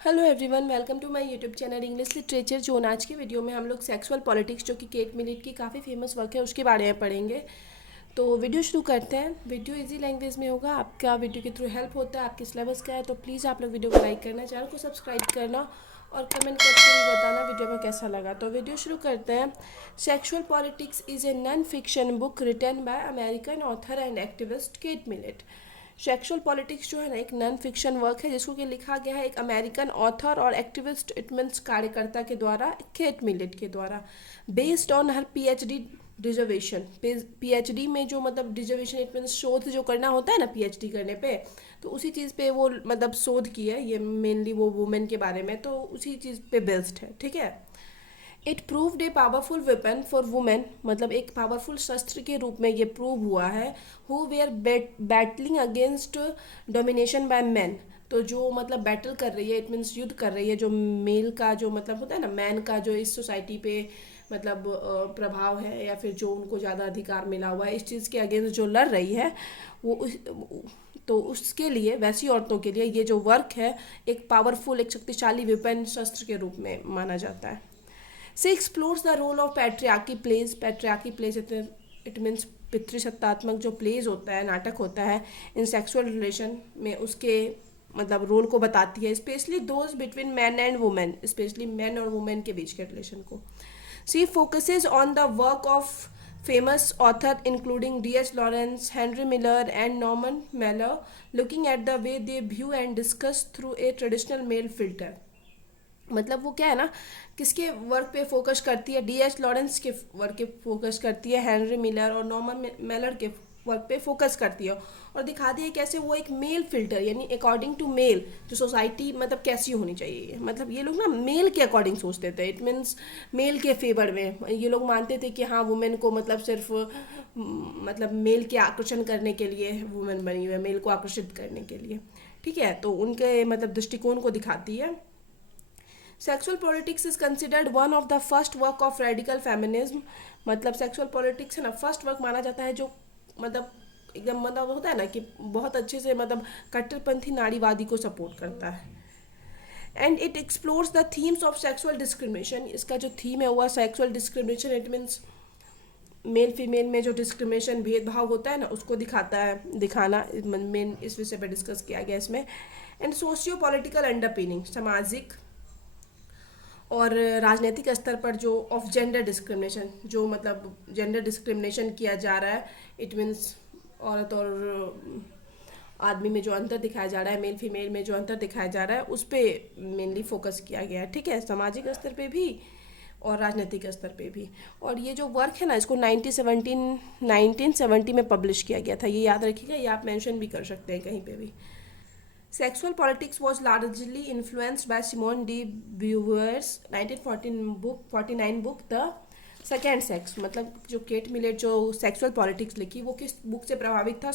Hello everyone, welcome to my YouTube channel English literature zone. आज की video में हम लोग सेक्सुअल पॉलिटिक्स जो कि केट मिलिट की काफ़ी फेमस वर्क है उसके बारे में पढ़ेंगे। तो वीडियो शुरू करते हैं। वीडियो इजी लैंग्वेज में होगा, आपका वीडियो के थ्रू हेल्प होता है आपके सिलेबस का है, तो प्लीज़ आप लोग वीडियो को लाइक करना, चैनल को सब्सक्राइब करना और कमेंट करके भी बताना वीडियो में कैसा लगा। तो वीडियो शुरू करते हैं। Sexual politics is a non fiction book written by American author and activist Kate Millett. Sexual politics जो है ना एक नॉन फिक्शन वर्क है जिसको कि लिखा गया है एक अमेरिकन ऑथर और एक्टिविस्ट इट मीन्स कार्यकर्ता के द्वारा, केट मिलेट के द्वारा, based on her PhD dissertation. PhD में जो मतलब डिजर्वेशन इट मीन्स शोध जो करना होता है ना पीएचडी करने पे, तो उसी चीज़ पे वो मतलब शोध की है ये, मेनली वो वुमेन के बारे में, तो उसी चीज़ पे बेस्ड है। ठीक है। It proved a powerful weapon for women, मतलब एक पावरफुल शस्त्र के रूप में ये प्रूव हुआ है। Who were battling against domination by man, तो जो मतलब बैटल कर रही है इट मीन्स युद्ध कर रही है, जो मेल का जो मतलब होता है ना, मैन का जो इस सोसाइटी पे मतलब प्रभाव है या फिर जो उनको ज़्यादा अधिकार मिला हुआ है, इस चीज़ के अगेंस्ट जो लड़ रही है वो तो उसके लिए, वैसी औरतों के लिए ये जो वर्क है एक पावरफुल, एक शक्तिशाली वेपन, शस्त्र के रूप में माना जाता है। She explores the role of patriarchy plays. Patriarchy plays it means पितृसत्तात्मक जो प्लेज होता है, नाटक होता है इन सेक्सुअल रिलेशन में, उसके मतलब रोल को बताती है, specially those between man and women, specially man और वुमेन के बीच के रिलेशन को। She focuses on the work of famous author including D.H. Lawrence, Henry Miller and Norman Mailer, looking at the way they view and discuss through a traditional male filter। मतलब वो क्या है ना, किसके वर्क पे focus करती है, DH Lawrence के वर्क पे फोकस करती है, हेनरी मिलर और नॉर्मन मेलर के वर्क पे फोकस करती है, और दिखाती है कैसे वो एक मेल फिल्टर यानी अकॉर्डिंग टू मेल जो सोसाइटी मतलब कैसी होनी चाहिए। मतलब ये लोग ना मेल के अकॉर्डिंग सोचते थे, इट मीन्स मेल के फेवर में ये लोग मानते थे कि हाँ वुमेन को मतलब सिर्फ मतलब मेल के आकर्षण करने के लिए वुमेन बनी हुई है, मेल को आकर्षित करने के लिए। ठीक है, तो उनके मतलब दृष्टिकोण को दिखाती है। Sexual politics is considered one of the first work of radical feminism. मतलब सेक्सुअल पॉलिटिक्स है ना फर्स्ट वर्क माना जाता है जो मतलब एकदम मतलब होता है ना कि बहुत अच्छे से मतलब कट्टरपंथी नारीवादी को सपोर्ट करता है। And it explores the themes of sexual discrimination. इसका जो थीम है वो sexual discrimination, it means male female में जो डिस्क्रिमिनेशन भेदभाव होता है ना उसको दिखाता है, दिखाना मेन इस विषय पर डिस्कस किया गया इसमें। एंड सोशियो पॉलिटिकल अंडरपिनिंग, सामाजिक और राजनीतिक स्तर पर जो ऑफ जेंडर डिस्क्रिमिनेशन, जो मतलब जेंडर डिस्क्रिमिनेशन किया जा रहा है, इट मीन्स औरत और आदमी में जो अंतर दिखाया जा रहा है, मेल फीमेल में जो अंतर दिखाया जा रहा है उस पर मेनली फोकस किया गया है। ठीक है, सामाजिक स्तर पे भी और राजनीतिक स्तर पे भी। और ये जो वर्क है ना इसको 1970 में पब्लिश किया गया था, ये याद रखिएगा, ये आप मेंशन भी कर सकते हैं कहीं पे भी। Sexual politics was largely influenced by Simone de Beauvoir's 1949 book The Second Sex। मतलब जो केट मिलेट जो सेक्सुअल पॉलिटिक्स लिखी वो किस बुक से प्रभावित था,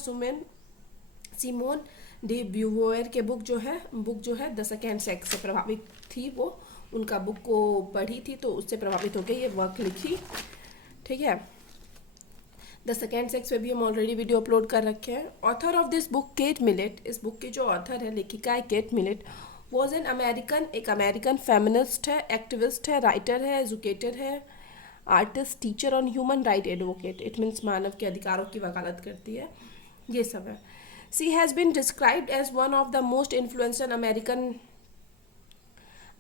सिमोन डी ब्यूवोयर के बुक जो है द सेकेंड सेक्स से प्रभावित थी वो। उनका बुक को पढ़ी थी तो उससे प्रभावित होकर ये वर्क लिखी। ठीक है, द सेकेंड सेक्स पे भी हम ऑलरेडी वीडियो अपलोड कर रखे हैं। Author of this book Kate Millett, इस बुक की जो ऑथर है, लेखिका है Kate Millett, was an American, एक अमेरिकन फेमिनिस्ट है, एक्टिविस्ट है, राइटर है, एजुकेटर है, आर्टिस्ट, टीचर और human right advocate, it means मानव के अधिकारों की वकालत करती है, ये सब है। She has been described as one of the most influential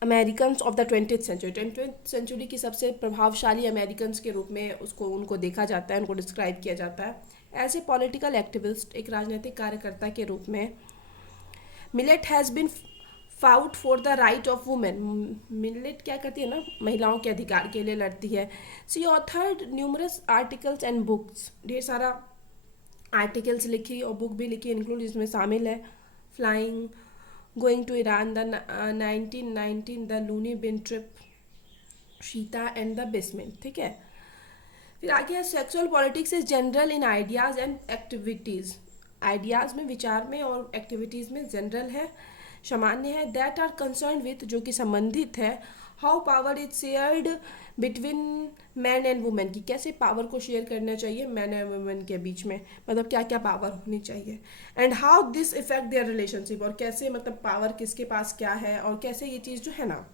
Americans of the 20th century. 20th century की सबसे प्रभावशाली अमेरिकन्स के रूप में उनको देखा जाता है, उनको डिस्क्राइब किया जाता है। एज ए पॉलिटिकल एक्टिविस्ट, एक राजनीतिक कार्यकर्ता के रूप में, millet has been fought for the right of women. Millet क्या करती है ना, महिलाओं के अधिकार के लिए लड़ती है। She authored numerous articles and books, ढेर सारा आर्टिकल्स लिखी और बुक भी लिखी, इंक्लूड जिसमें शामिल है flying, going to Iran, the 1919, the loony bin trip, Sita and the basement. ठीक है, फिर आगे है sexual politics is general in ideas and activities. Ideas में, विचार में और एक्टिविटीज़ में जनरल है। सामान्य है, दैट आर कंसर्न विथ जो कि संबंधित है, how power is shared between man and women, की कैसे पावर को शेयर करना चाहिए मैन एंड वुमेन के बीच में, मतलब क्या क्या पावर होनी चाहिए, and how this effect their relationship, और कैसे मतलब पावर किसके पास क्या है और कैसे ये चीज़ जो है ना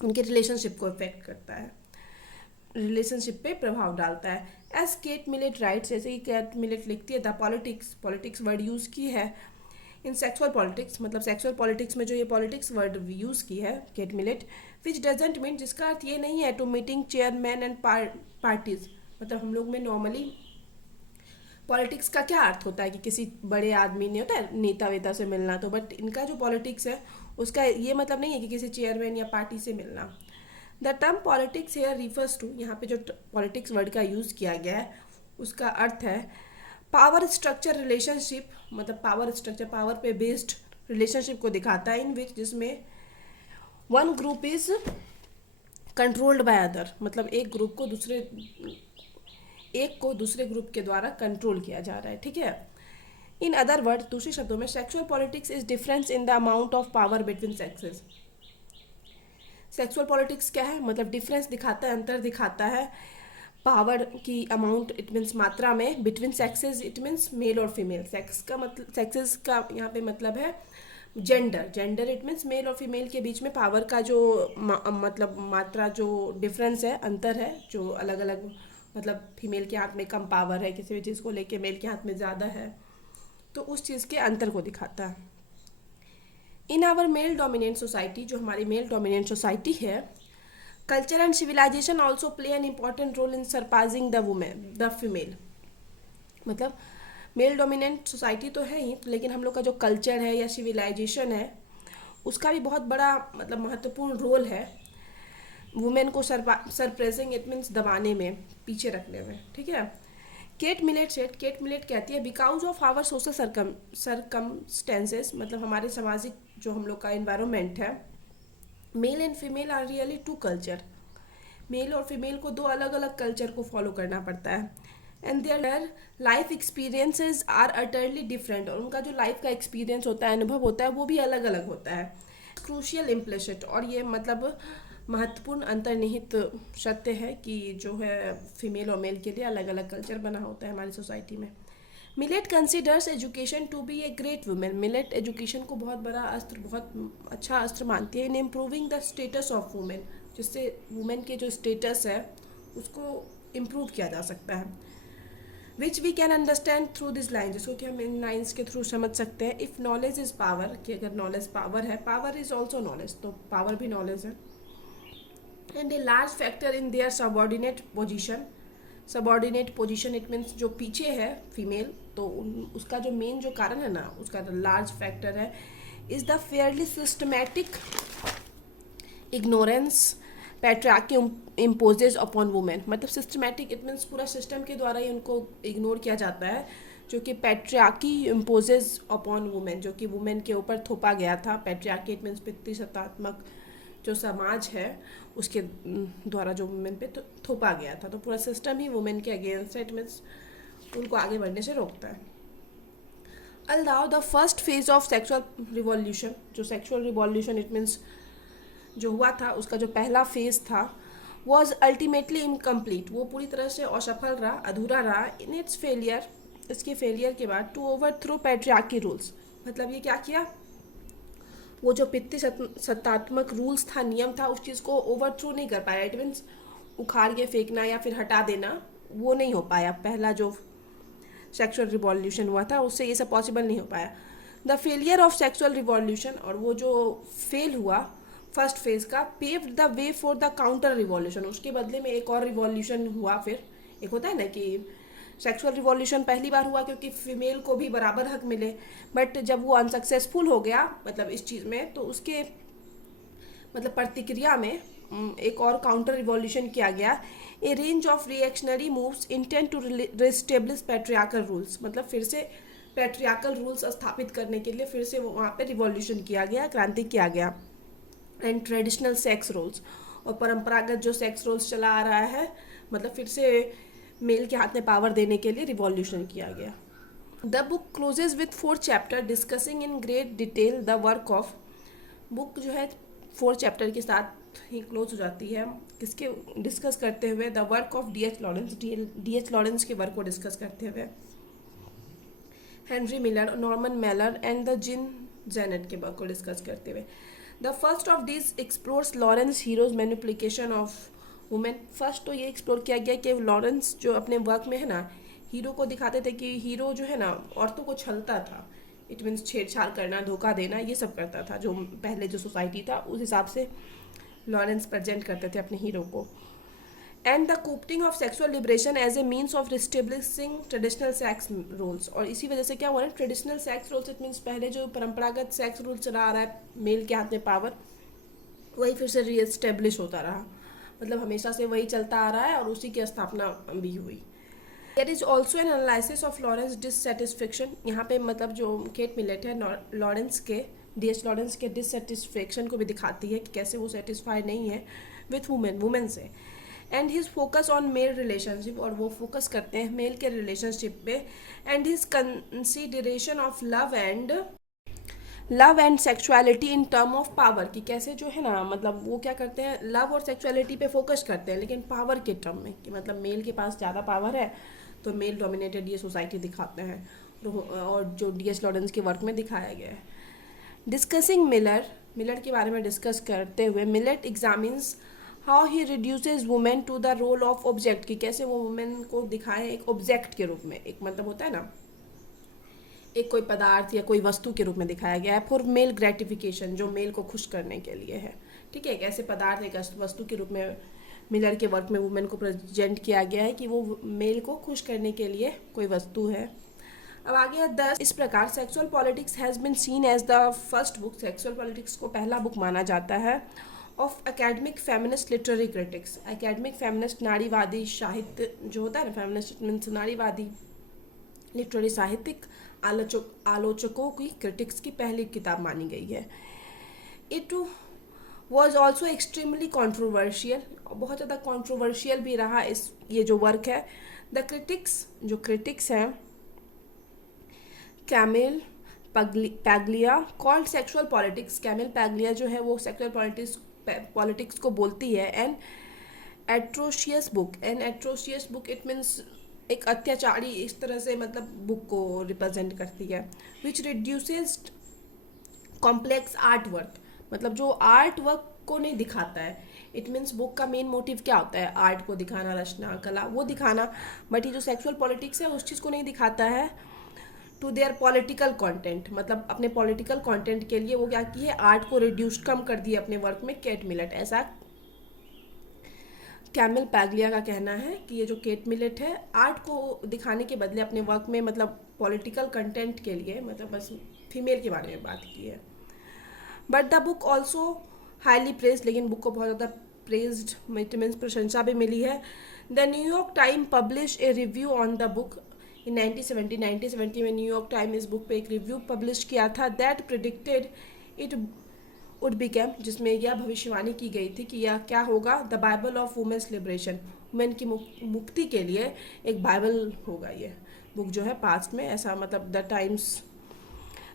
उनके रिलेशनशिप को इफेक्ट करता है, रिलेशनशिप पे प्रभाव डालता है। एज केट मिलेट राइट्स, जैसे कि केट मिलेट लिखती है, the politics, politics word use की है इन सेक्सुअल पॉलिटिक्स, मतलब सेक्सुअल पॉलिटिक्स में जो ये पॉलिटिक्स वर्ड यूज़ की है Kate Millett, which doesn't mean, जिसका अर्थ ये नहीं है to meeting chairman and parties, मतलब हम लोग में नॉर्मली पॉलिटिक्स का क्या अर्थ होता है कि किसी बड़े आदमी नहीं होता है नेता वेता से मिलना, तो बट इनका जो पॉलिटिक्स है उसका ये मतलब नहीं है कि किसी चेयरमैन या पार्टी से मिलना। The term politics here refers to, यहाँ पे जो पॉलिटिक्स वर्ड का यूज़ किया गया है उसका अर्थ है पावर स्ट्रक्चर रिलेशनशिप, मतलब पावर स्ट्रक्चर पावर पे बेस्ड रिलेशनशिप को दिखाता है, इन विच जिसमें one group is controlled by other, मतलब एक को दूसरे ग्रुप के द्वारा कंट्रोल किया जा रहा है, ठीक है। इन अदर वर्ड, दूसरे शब्दों में, sexual politics is difference in the amount of power between sexes. Sexual politics क्या है, मतलब डिफरेंस दिखाता है, अंतर दिखाता है पावर की अमाउंट, इट मीन्स मात्रा में, between sexes it means male और फीमेल, सेक्स का मतलब सेक्सेस का यहाँ पे मतलब है gender, gender it means male और फीमेल के बीच में पावर का जो मतलब मात्रा, जो डिफरेंस है, अंतर है, जो अलग अलग, मतलब फीमेल के हाथ में कम पावर है किसी भी चीज़ को लेके, मेल के हाथ में ज़्यादा है, तो उस चीज़ के अंतर को दिखाता है। In our male dominant society, जो हमारी मेल डोमिनेंट सोसाइटी है, culture and civilisation also play an important role in surpassing the female, मतलब मेल डोमिनेंट सोसाइटी तो है ही, लेकिन हम लोग का जो कल्चर है या सिविलाइजेशन है उसका भी बहुत बड़ा मतलब महत्वपूर्ण रोल है वुमेन को सरप्रेसिंग, इट मीन्स दबाने में, पीछे रखने में, ठीक है। केट मिलेट कहती है because of our social circumstances, मतलब हमारे सामाजिक जो हम लोग का इन्वायरमेंट है, male and female are really to culture, male और फीमेल को दो अलग अलग कल्चर को फॉलो करना पड़ता है, and their life experiences are utterly different, और उनका जो लाइफ का एक्सपीरियंस होता है, अनुभव होता है, वो भी अलग अलग होता है। क्रूशियल इम्प्लिसिट, और ये मतलब महत्वपूर्ण अंतर्निहित सत्य है कि जो है फीमेल और मेल के लिए अलग अलग कल्चर बना होता है हमारी सोसाइटी में। Millett considers education to be a great women, Millett education को बहुत बड़ा अस्त्र, बहुत अच्छा अस्त्र मानती है in improving the status of women, जिससे वुमेन के जो स्टेटस है उसको इम्प्रूव किया जा सकता है। Which we can understand through this line, जिसको कि हम इन लाइन्स के थ्रू समझ सकते हैं। इफ़ नॉलेज इज़ पावर, कि अगर नॉलेज पावर है, पावर इज़ ऑल्सो नॉलेज, तो पावर भी नॉलेज है, and a large factor in their subordinate position, subordinate position it means जो पीछे है फीमेल, तो उसका जो मेन जो कारण है ना, उसका लार्ज फैक्टर है is the Fairlie systematic ignorance patriarchy imposes upon women, मतलब सिस्टमैटिक इट मीन्स पूरा सिस्टम के द्वारा ही उनको इग्नोर किया जाता है, जो कि पैट्रियार्की इम्पोजेज अपॉन वुमेन, जो कि वुमेन के ऊपर थोपा गया था। पैट्रियार्की इट मीन्स पितृसत्तात्मक जो समाज है उसके द्वारा जो वुमेन पे थोपा गया था, तो पूरा सिस्टम ही वुमेन के अगेंस्ट है, इट मीन्स उनको आगे बढ़ने से रोकता है। Allow the first phase of sexual revolution, जो सेक्सुअल रिवॉल्यूशन इट मीन्स जो हुआ था उसका जो पहला फेज था वॉज अल्टीमेटली इनकम्प्लीट, वो पूरी तरह से असफल रहा, अधूरा रहा। इन इट्स फेलियर, इसके फेलियर के बाद, टू ओवरथ्रो पैट्रियार्की रूल्स, मतलब ये क्या किया, वो जो पितृसत्तात्मक रूल्स था, नियम था, उस चीज़ को ओवरथ्रो नहीं कर पाया, इट मीन्स उखाड़ के फेंकना या फिर हटा देना, वो नहीं हो पाया। पहला जो सेक्सुअल रिवॉल्यूशन हुआ था उससे ये सब पॉसिबल नहीं हो पाया। The failure of sexual revolution, और वो जो फेल हुआ फर्स्ट फेज का, paved the way for the counter revolution, उसके बदले में एक और रिवॉल्यूशन हुआ। फिर एक होता है ना कि सेक्सुअल रिवॉल्यूशन पहली बार हुआ क्योंकि फीमेल को भी बराबर हक मिले, बट जब वो अनसक्सेसफुल हो गया मतलब इस चीज़ में, तो उसके मतलब प्रतिक्रिया में एक और काउंटर रिवॉल्यूशन किया गया। A range of reactionary moves intend to reestablish patriarchal rules, मतलब फिर से पैट्रियार्कल रूल्स स्थापित करने के लिए फिर से वहाँ पे रिवॉल्यूशन किया गया, क्रांति किया गया। एंड ट्रेडिशनल सेक्स रोल्स, और परंपरागत जो सेक्स रोल्स चला आ रहा है, मतलब फिर से मेल के हाथ में पावर देने के लिए रिवॉल्यूशन किया गया। The book closes with 4 chapter discussing in great detail the work of book जो है 4 चैप्टर के साथ ही क्लोज हो जाती है, किसके डिस्कस करते हुए the work of D H Lawrence के वर्क को डिस्कस करते हुए, Henry Miller, Norman Mailer and the Jean Genet के वर्क को डिस्कस करते हुए। The first of this explores Lawrence heroes manipulation of women. First तो ये एक्सप्लोर किया गया कि लॉरेंस जो अपने वर्क में है ना, हीरो को दिखाते थे कि हीरो जो है ना औरतों को छलता था, इट मीन्स छेड़छाड़ करना, धोखा देना, ये सब करता था। जो पहले जो सोसाइटी था उस हिसाब से लॉरेंस प्रेजेंट करते थे अपने हीरो को। And the coopting of sexual liberation as a means of reestablishing traditional sex roles. और इसी वजह से क्या हुआ ना, traditional sex roles, it means पहले जो परंपरागत सेक्स रूल चला आ रहा है मेल के हाथ में पावर, वही फिर से रीएस्टेब्लिश होता रहा। मतलब हमेशा से वही चलता आ रहा है और उसी की स्थापना भी हुई। There is also an analysis of Lawrence dissatisfaction. यहाँ पे मतलब जो केट मिलेट है लॉरेंस के डी.एच. लॉरेंस के डिससेटिस्फेक्शन को भी दिखाती है कि कैसे वो सेटिस्फाई नहीं है विथ वुमेन से। And his focus on male relationship, और वो फोकस करते हैं मेल के रिलेशनशिप पे। And his consideration of love and sexuality in term of power, कि कैसे जो है ना मतलब वो क्या करते हैं, लव और सेक्सुअलिटी पे फोकस करते हैं लेकिन पावर के टर्म में, कि मतलब मेल के पास ज़्यादा पावर है तो मेल डोमिनेटेड ये सोसाइटी दिखाते हैं। और जो डी.एच. लॉरेंस के वर्क में दिखाया गया है। डिस्कसिंग मिलर के बारे में डिस्कस करते हुए, Miller examines how he reduces women to the role of object, कि कैसे वो वुमेन को दिखाएं एक ऑब्जेक्ट के रूप में, एक मतलब होता है ना एक कोई पदार्थ या कोई वस्तु के रूप में दिखाया गया है फॉर मेल ग्रेटिफिकेशन, जो मेल को खुश करने के लिए है। ठीक है, एक ऐसे पदार्थ एक वस्तु के रूप में मिलर के वर्क में वुमेन को प्रेजेंट किया गया है कि वो मेल को खुश करने के लिए कोई वस्तु है। अब आगे 10, इस प्रकार sexual politics has been seen as the first book, sexual politics को पहला बुक माना जाता है of academic feminist literary critics. Academic feminist नारीवादी साहित्य जो होता है ना, फेमिनिस्ट मीन्स नारीवादी लिटरेरी साहित्यिक आलोचकों की क्रिटिक्स की पहली किताब मानी गई है। It was also extremely controversial, बहुत ज़्यादा कॉन्ट्रोवर्शियल भी रहा ये जो वर्क है। द क्रिटिक्स हैं Camille Paglia called sexual politics. Camille Paglia जो है वो सेक्सुअल पॉलिटिक्स को बोलती है an atrocious book, it means एक अत्याचारी इस तरह से मतलब बुक को रिप्रेजेंट करती है। विच रिड्यूसेस कॉम्प्लेक्स आर्ट वर्क, मतलब जो आर्ट वर्क को नहीं दिखाता है। इट मीन्स बुक का मेन मोटिव क्या होता है, आर्ट को दिखाना, रचना, कला वो दिखाना, बट ये जो सेक्सुअल पॉलिटिक्स है उस चीज़ को नहीं दिखाता है। टू देयर पॉलिटिकल कंटेंट, मतलब अपने पॉलिटिकल कंटेंट के लिए वो क्या की है, आर्ट को रिड्यूस कम कर दिया अपने वर्क में केट मिलेट। ऐसा कैमिल पैग्लिया का कहना है कि ये जो केट मिलेट है आर्ट को दिखाने के बदले अपने वर्क में मतलब पॉलिटिकल कंटेंट के लिए मतलब बस फीमेल के बारे में बात की है। But the book also highly praised, लेकिन बुक को बहुत ज़्यादा प्रेज्ड मीन्स प्रशंसा भी मिली है। The New York time publish a review on the book in 1970 में न्यूयॉर्क टाइम इस बुक पे एक रिव्यू पब्लिश किया था। That predicted it would become, जिसमें यह भविष्यवाणी की गई थी कि यह क्या होगा, the Bible of women's liberation, women की मुक्ति के लिए एक बाइबल होगा। ये बुक जो है पास्ट में ऐसा मतलब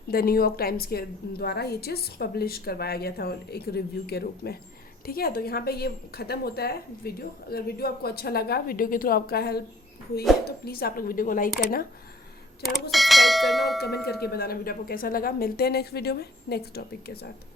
द न्यूयॉर्क टाइम्स के द्वारा ये चीज़ पब्लिश करवाया गया था एक रिव्यू के रूप में। ठीक है, तो यहाँ पे ये ख़त्म होता है वीडियो। अगर वीडियो आपको अच्छा लगा, वीडियो के थ्रू आपका हेल्प हुई है, तो प्लीज़ आप लोग वीडियो को लाइक करना, चैनल को सब्सक्राइब करना और कमेंट करके बताना वीडियो आपको कैसा लगा। मिलते हैं नेक्स्ट वीडियो में नेक्स्ट टॉपिक के साथ।